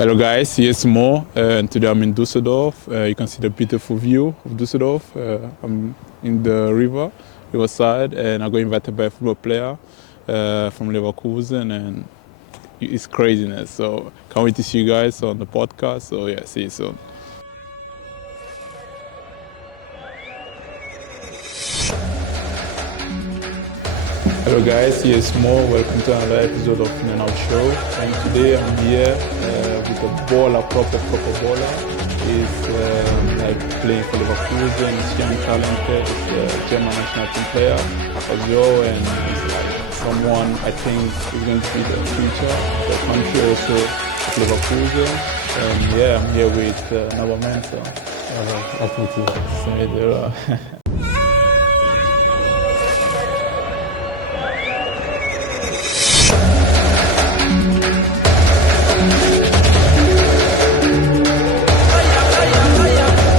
Hello guys, here's Mo, and today I'm in Düsseldorf. You can see the beautiful view of Düsseldorf. I'm in the riverside, and I got invited by a football player from Leverkusen, and it's craziness. So can't wait to see you guys on the podcast. So yeah, see you soon. Hello guys, here's Mo. Welcome to another episode of In and Out Show. And today I'm here with a baller, proper baller. He's like playing for Leverkusen. He's young, talented. He's a German national team player as well, and he's like someone I think is going to be the future of the country, also of Leverkusen. And yeah, I'm here with Naba Mensah. Nice to meet you.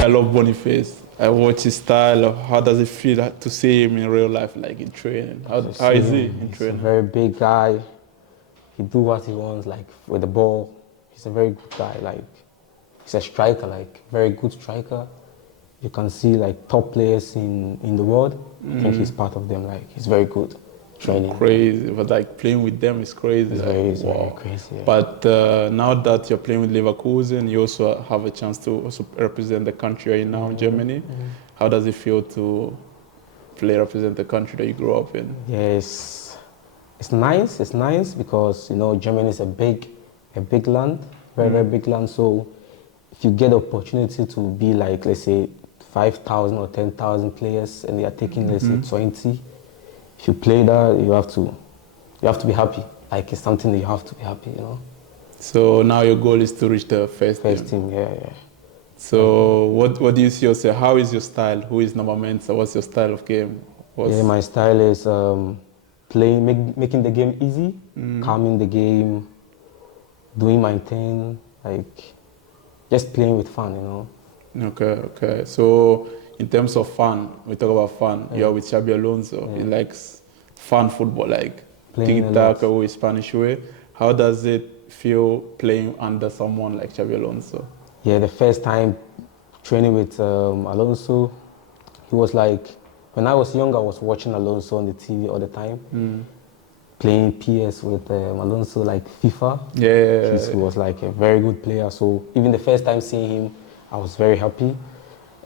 I love Boniface. I watch his style. How does it feel to see him in real life, like in training? How is he in training? He's a very big guy. He do what he wants, like with the ball. He's a very good guy. Like he's a striker, like very good striker. You can see like top players in the world. I think he's part of them. Like he's very good. Training. Crazy, but like playing with them is crazy. It's very crazy. Yeah. But now that you're playing with Leverkusen, you also have a chance to also represent the country you're in now, Germany. How does it feel to represent the country that you grew up in? Yes, it's nice. It's nice because Germany is a big land, very big land. So if you get the opportunity to be like, let's say, 5,000 or 10,000 players, and they are taking let's say 20. If you play that, you have to be happy. Like it's something that you have to be happy, So now your goal is to reach the first team. Yeah. So what do you see yourself? How is your style? Who is Naba Mensah? What's your style of game? My style is playing, making the game easy, calming the game, doing my thing, like just playing with fun, Okay. So in terms of fun, we talk about fun. You're with Xabi Alonso. He likes fun football, like tiki-taka or Spanish way. How does it feel playing under someone like Xabi Alonso? Yeah, the first time training with Alonso, he was like, when I was young, I was watching Alonso on the TV all the time, playing PS with Alonso, like FIFA. Yeah. He was like a very good player. So even the first time seeing him, I was very happy.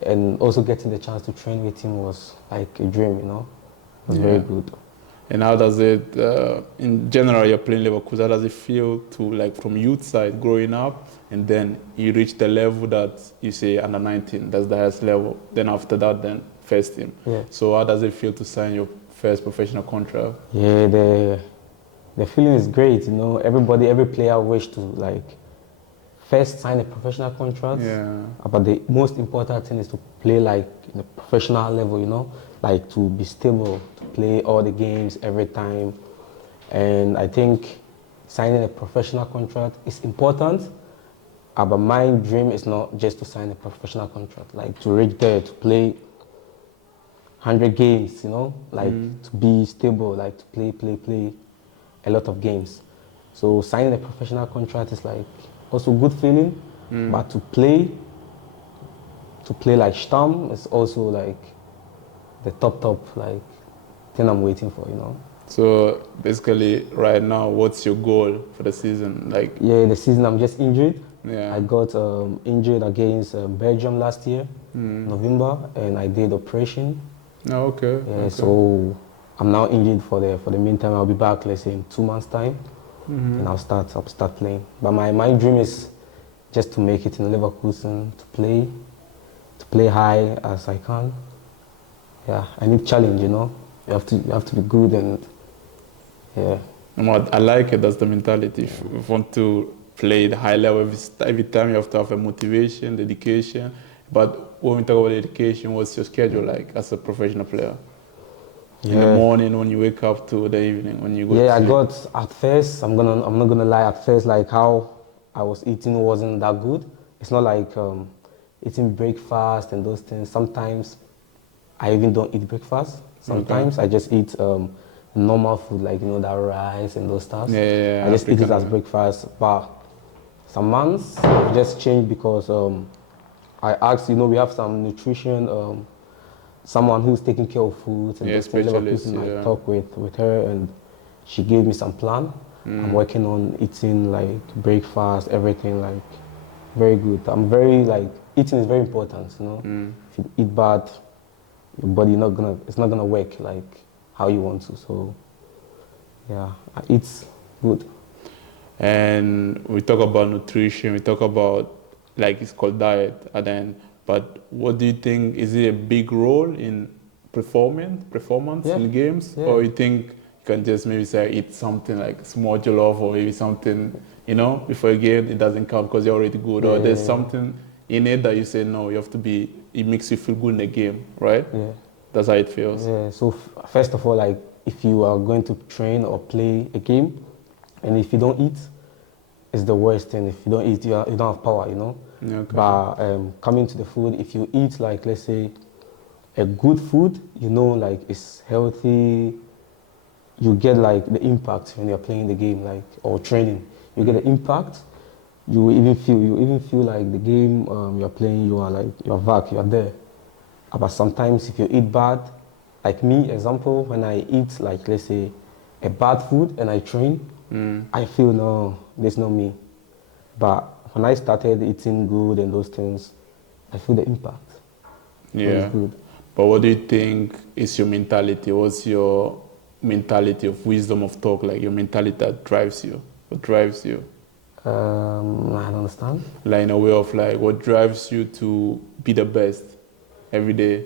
And also getting the chance to train with him was like a dream, It was very good. And how does it, in general, you're playing Leverkusen, how does it feel to, like, from youth side, growing up, and then you reach the level that you say under 19, that's the highest level. Then after that, then first team. Yeah. So how does it feel to sign your first professional contract? Yeah, the feeling is great, Every player wish to, like, first sign a professional contract, but the most important thing is to play like in a professional level, like to be stable, to play all the games every time. And I think signing a professional contract is important, but my dream is not just to sign a professional contract, like to reach there, to play 100 games, like to be stable, like to play a lot of games. So signing a professional contract is like also good feeling, but to play like Stamm is also like the top like thing I'm waiting for, So basically, right now, what's your goal for the season? Like, the season I'm just injured. Yeah. I got injured against Belgium last year, November, and I did operation. Oh, okay. So I'm now injured for the meantime. I'll be back, let's say, in 2 months' time. And I'll start playing. But my dream is just to make it in Leverkusen, to play high as I can. Yeah, I need challenge, You have to be good and yeah. I like it. That's the mentality. If you want to play the high level, every time you have to have a motivation, dedication. But when we talk about dedication, what's your schedule like as a professional player? In the morning, when you wake up, to the evening when you go to sleep? I got at first. I'm not gonna lie. At first, like how I was eating wasn't that good. It's not like eating breakfast and those things. Sometimes I even don't eat breakfast. Sometimes I just eat normal food, like that rice and those stuff. Yeah. I just eat it as breakfast. But some months I've just changed because I asked, we have some nutrition, someone who's taking care of food and specialist. I talked with her and she gave me some plan. I'm working on eating like breakfast, everything like very good. I'm very like eating is very important, If you eat bad, your body it's not gonna work like how you want to. So yeah, I eat good. And we talk about nutrition, we talk about like it's called diet, but what do you think, is it a big role in performance in games? Or you think you can just maybe say eat something like small jollof or maybe something, before a game it doesn't count because you're already good, or there's something in it that you say no, you have to be, it makes you feel good in the game, right? Yeah. That's how it feels. Yeah, so first of all, like if you are going to train or play a game, and if you don't eat, it's the worst thing. If you don't eat, you don't have power, Okay. But coming to the food, if you eat like, let's say, a good food, like it's healthy, you get like the impact when you're playing the game, like, or training. You get the impact, you even feel like the game you're playing, you're back, you're there. But sometimes if you eat bad, like me, example, when I eat like, let's say, a bad food and I train, I feel no, there's no me. But when I started eating good and those things, I feel the impact. Yeah. Good. But what do you think is your mentality? What's your mentality of wisdom of talk, like your mentality that drives you? What drives you? I don't understand. Like in a way of like, what drives you to be the best every day?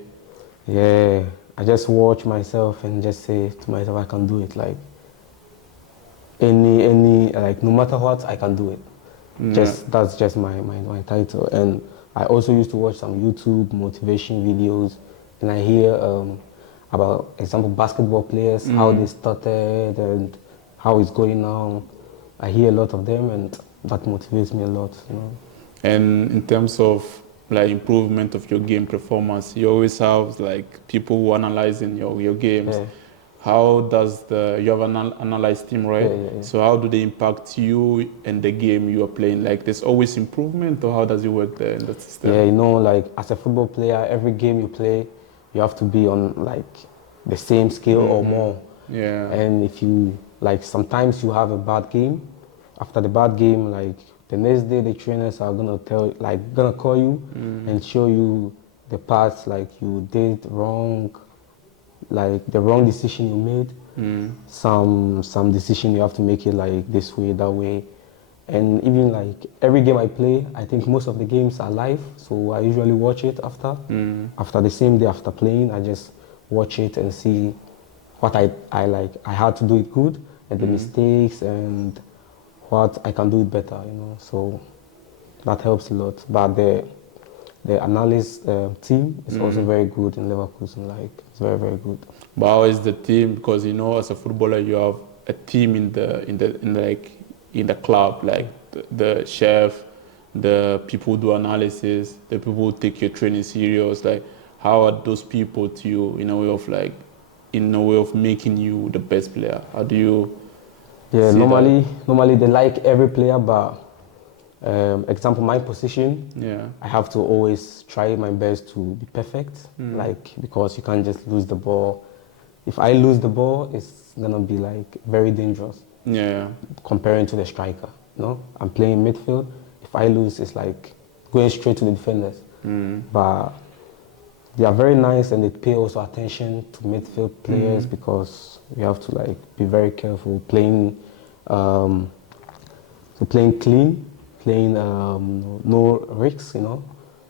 Yeah, I just watch myself and just say to myself, I can do it. Like like no matter what, I can do it. That's just my title. And I also used to watch some YouTube motivation videos, and I hear about, example, basketball players, how they started and how it's going now. I hear a lot of them, and that motivates me a lot. And in terms of like improvement of your game performance, you always have like people who are analyzing your games. Yeah. How does you have an analyzed team, right? Yeah. So how do they impact you and the game you are playing? Like there's always improvement, or how does it work there in that system? Yeah, like as a football player, every game you play, you have to be on like the same skill or more. Yeah. And if you, like sometimes you have a bad game, after the bad game, like the next day the trainers are gonna call you and show you the parts like you did wrong, like the wrong decision you made. Some decision you have to make it like this way, that way. And even like every game I play, I think most of the games are live, so I usually watch it after. After the same day after playing, I just watch it and see what I had to do it good, and the mistakes and what I can do it better, So that helps a lot. But the analyst team is also very good in Leverkusen. Like it's very, very good. But how is the team? Because as a footballer, you have a team in the club, like the chef, the people who do analysis, the people who take your training serious. Like, how are those people to you in a way of making you the best player? How do you? Yeah, normally they like every player, but example, my position, I have to always try my best to be perfect, like because you can't just lose the ball. If I lose the ball, it's gonna be like very dangerous. Yeah. Comparing to the striker, I'm playing midfield. If I lose, it's like going straight to the defenders. But they are very nice, and they pay also attention to midfield players because we have to like be very careful playing clean, playing no risks,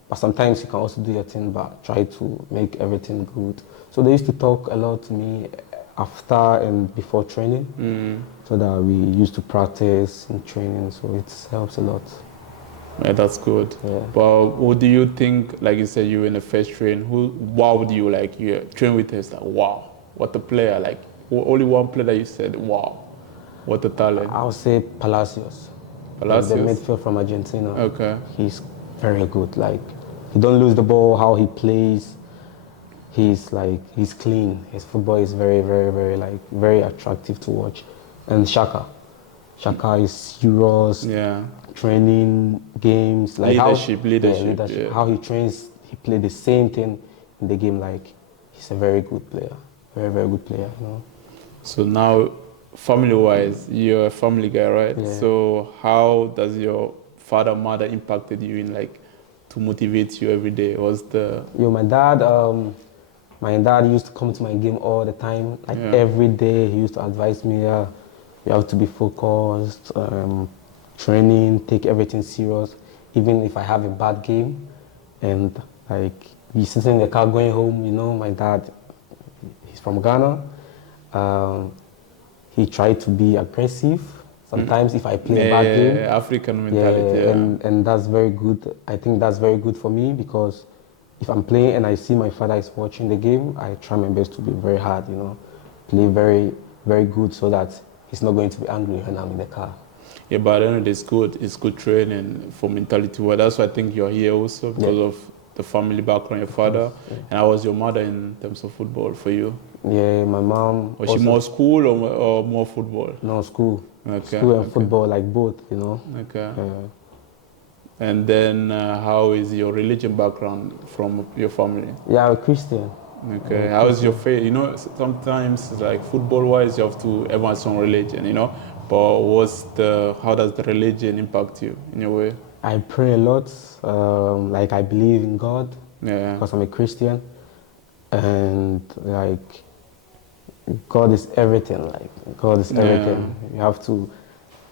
But sometimes you can also do your thing, but try to make everything good. So they used to talk a lot to me after and before training, so that we used to practice in training. So it helps a lot. Yeah, that's good. Yeah. But what do you think? Like you said, you were in the first train. Wow, would you like you train with? Is like, wow, what a player! Like only one player that you said, wow, what a talent. I would say Palacios. Palacios, the midfield from Argentina. Okay. He's very good. Like he don't lose the ball. How he plays, he's clean. His football is very, very, very very attractive to watch. And Shaka Xhaka is serious. Yeah. Training, games, like leadership. leadership. How he trains, he plays the same thing in the game. Like he's a very good player, very very good player. You know. So now, family-wise, you're a family guy, right? Yeah. So how does your father, mother impacted you in like to motivate you every day? My dad used to come to my game all the time, like every day. He used to advise me, you have to be focused, training, take everything serious. Even if I have a bad game, and like we sitting in the car going home, you know, my dad, he's from Ghana. He tried to be aggressive. Sometimes if I play a bad game, African mentality. And that's very good. I think that's very good for me because if I'm playing and I see my father is watching the game, I try my best to be very hard, you know, play very, very good so that he's not going to be angry when I'm in the car. Yeah, but I know it's good. It's good training for mentality. Well, that's why I think you're here also because of the family background, your father. And how was your mother in terms of football for you? Yeah, my mom. Was she more school or more football? No, school. Okay. School and football, like both, you know. Okay. And then how is your religion background from your family? Yeah, I'm Christian. Okay. How is your faith? You know, sometimes like football-wise, you have to everyone's own religion, you know. But how does the religion impact you in your way? I pray a lot. Like I believe in God. Yeah. Because I'm a Christian, and like God is everything. Like God is everything. You have to.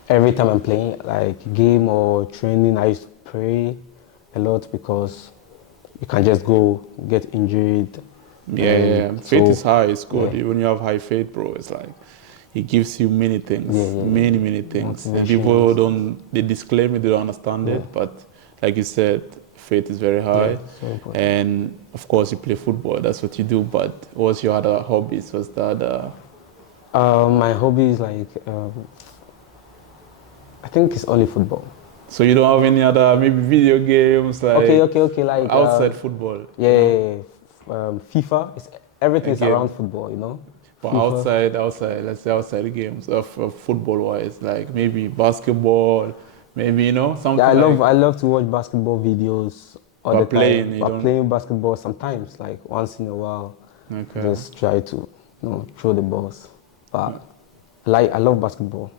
Every time I'm playing, like game or training, I used to pray a lot because you can just go get injured. Faith is high. It's good. When you have high faith, bro, it's like it gives you many things, many things. And people they disclaim it, they don't understand it. But like you said, faith is very high. So and of course, you play football. That's what you do. But what's your other hobbies? What's the other? My hobbies, like I think it's only football. So you don't have any other maybe video games like okay, like outside football? FIFA. Everything is around football, you know. But outside, let's say outside games of football-wise, like maybe basketball, maybe you know something. Yeah, I love to watch basketball videos all the time. But playing basketball sometimes, like once in a while, just try to throw the balls. But I love basketball.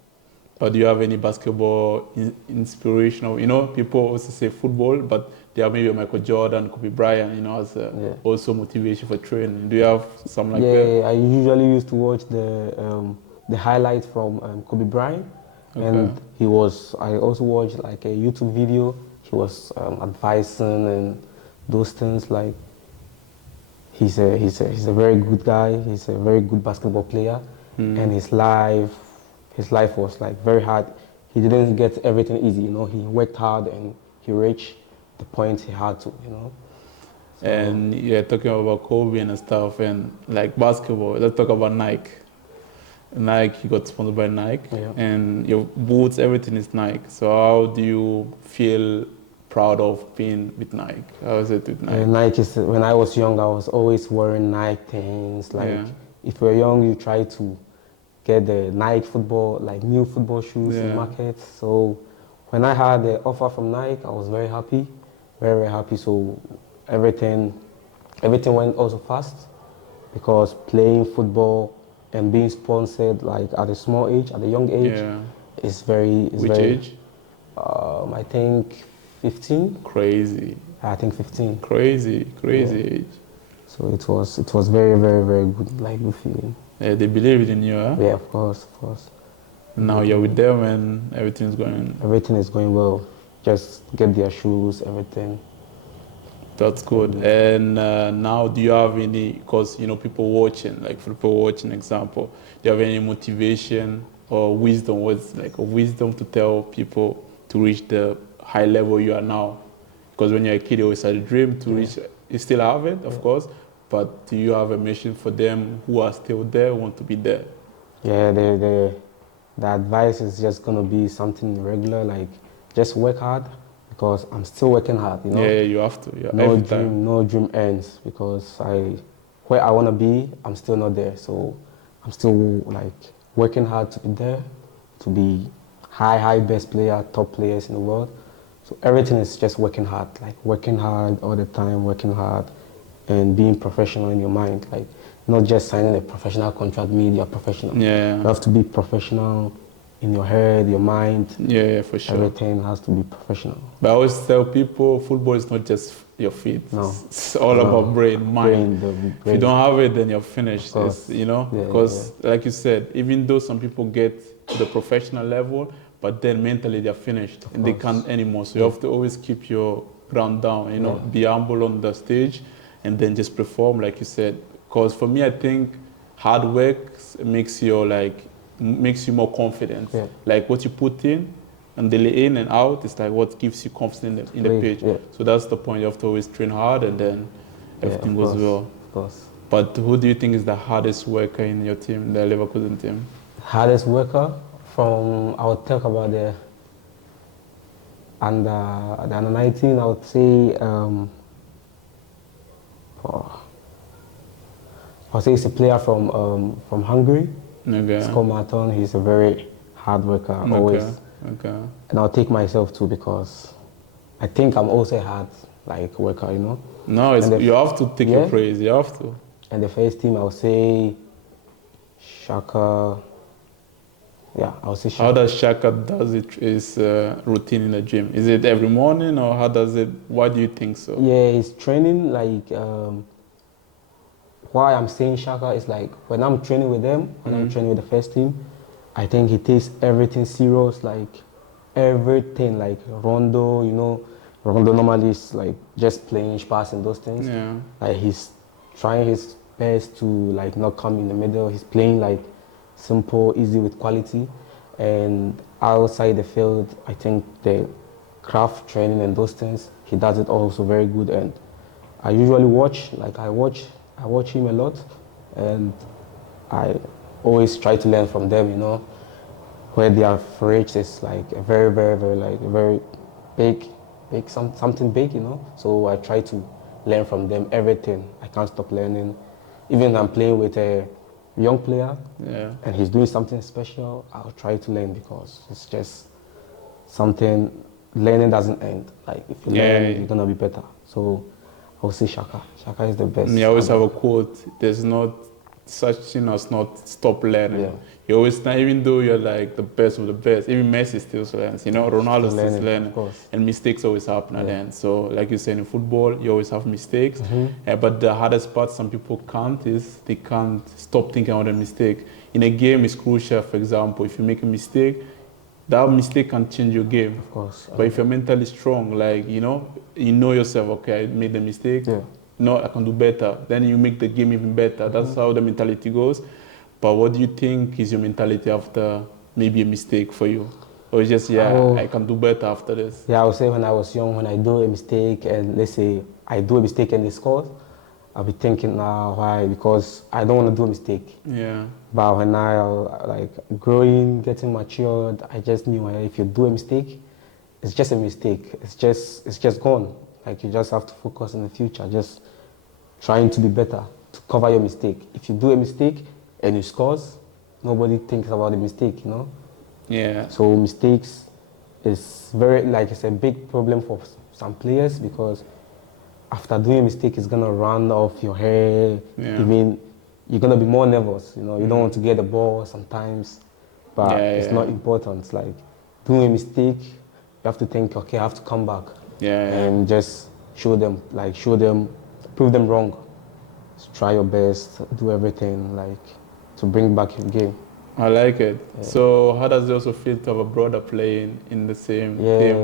Or do you have any basketball inspirational? You know, people also say football, but they have maybe Michael Jordan, Kobe Bryant, you know, as also motivation for training. Do you have something like that? Yeah, I usually used to watch the highlights from Kobe Bryant, and I also watched like a YouTube video. He was advising and those things. Like he's a very good guy. He's a very good basketball player, and his life was like very hard. He didn't get everything easy, you know. He worked hard and he reached the point he had to, you know. So, and you're talking about Kobe and stuff, and like basketball. Let's talk about Nike. Nike, you got sponsored by Nike, and your boots, everything is Nike. So how do you feel proud of being with Nike? How is it with Nike? Nike is, when I was young, I was always wearing Nike things. Like if you're young, you try to get the Nike football, like new football shoes in the market. So when I had the offer from Nike, I was very happy, very, very happy. So everything went also fast because playing football and being sponsored like at a small age, at a young age, is very. Which age? I think 15. Crazy. I think 15. Crazy age. So it was very, very, very good, like good feeling. Yeah, they believed in you, huh? Yeah, of course. Now you're with them and everything is going well. Just get their shoes, everything. That's good. And now do you have any, because you know people watching example, do you have any motivation or wisdom, wisdom to tell people to reach the high level you are now? Because when you're a kid you always had a dream to reach, you still have it, of course. But do you have a mission for them who are still there, want to be there? Yeah, the advice is just going to be something regular, like just work hard, because I'm still working hard, you know? Yeah, you have to. Yeah, no dream ends, because where I want to be, I'm still not there. So I'm still like working hard to be there, to be high best player, top players in the world. So everything is just working hard, like working hard all the time, working hard, and being professional in your mind, like not just signing a professional contract means you're professional. Yeah. You have to be professional in your head, your mind. Yeah, for sure. Everything has to be professional. But I always tell people, football is not just your feet. No. It's all about brain, mind. Brain. If you don't have it, then you're finished. You know, Yeah, because like you said, even though some people get to the professional level, but then mentally they're finished and they can't anymore. So you have to always keep your ground down, you know, be humble on the stage and then just perform, like you said. Because for me, I think hard work makes you more confident. Yeah. Like what you put in and the in and out is like what gives you confidence in the pitch. Yeah. So that's the point. You have to always train hard and then everything goes well. Of course. But who do you think is the hardest worker in your team, the Leverkusen team? Hardest worker? I would talk about the under 19, I would say, it's a player from Hungary. Okay. It's called Marton. He's a very hard worker, always. Okay. And I'll take myself too because I think I'm also a hard worker, you know. No, you have to take your praise. You have to. And the first team, I would say Shaka. Yeah, I would say Shaka. How does Shaka does his routine in the gym? Is it every morning or how does it? Why do you think so? Yeah, his training why I'm saying Shaka is like when I'm training with them, when I'm training with the first team, I think he takes everything serious, like everything, like Rondo, you know. Rondo normally is like just playing, passing those things. Yeah. Like he's trying his best to like not come in the middle. He's playing like simple, easy with quality. And outside the field, I think the craft training and those things, he does it also very good. And I usually watch him a lot, and I always try to learn from them, you know. Where they have reached is like a very, very, very, like very big, something big, you know. So I try to learn from them everything. I can't stop learning. Even I'm playing with a young player, and he's doing something special, I'll try to learn because it's just something, learning doesn't end. Like if you learn, you're gonna be better. So I would say Shaka. Shaka is the best. I always have a quote, there's not such thing as not stop learning. Yeah. You always, even though you're like the best of the best, even Messi still learns, you know, Ronaldo still learning. And mistakes always happen at the end. So like you said, in football, you always have mistakes. But the hardest part some people can't is they can't stop thinking about a mistake. In a game, it's crucial, for example, if you make a mistake, that mistake can change your game. Of course. But if you're mentally strong, like, you know yourself, okay, I made a mistake. Yeah. No, I can do better. Then you make the game even better. That's how the mentality goes. But what do you think is your mentality after maybe a mistake for you? Or it's just, I can do better after this? Yeah, I would say when I was young, when I do a mistake, and let's say I do a mistake and they score, I'll be thinking, why? Because I don't want to do a mistake. Yeah. But when I like growing, getting matured, I just knew if you do a mistake, it's just a mistake. It's just gone. Like you just have to focus on the future, just trying to be better, to cover your mistake. If you do a mistake and you scores, nobody thinks about the mistake, you know? Yeah. So mistakes is it's a big problem for some players because after doing a mistake, it's gonna run off your hair. Yeah. Even you're gonna be more nervous, you know? You don't want to get the ball sometimes, but it's not important. It's like doing a mistake, you have to think, okay, I have to come back. And just show them, prove them wrong. Just try your best, do everything, to bring back your game. I like it. Yeah. So how does it also feel to have a brother playing in the same team?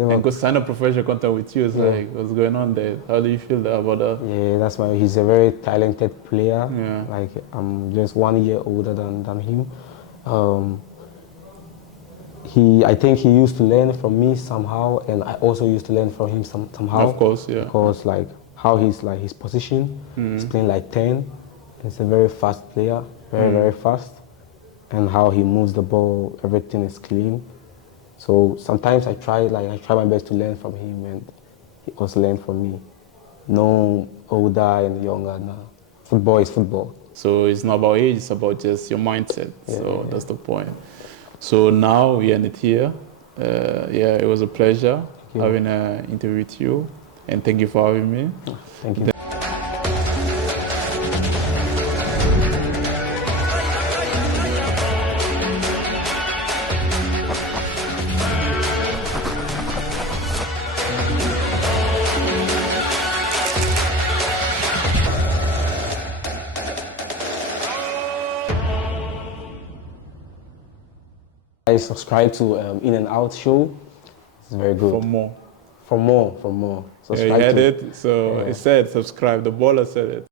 And because sign a professional contract with you, it's like, what's going on there? How do you feel about that? Yeah, that's why he's a very talented player. Yeah. I'm just 1 year older than him. I think he used to learn from me somehow, and I also used to learn from him somehow. Of course, yeah. Because how he's his position, he's playing 10. He's a very fast player, very fast, and how he moves the ball, everything is clean. So sometimes I try my best to learn from him, and he also learned from me. No older and younger. No. Football is football. So it's not about age; it's about just your mindset. So that's the point. So now we end it here. Yeah, it was a pleasure having an interview with you, and thank you for having me. Thank you. I subscribe to In and Out show. It's very good. For more. For more. Yeah, you had it. So it said subscribe. The baller said it.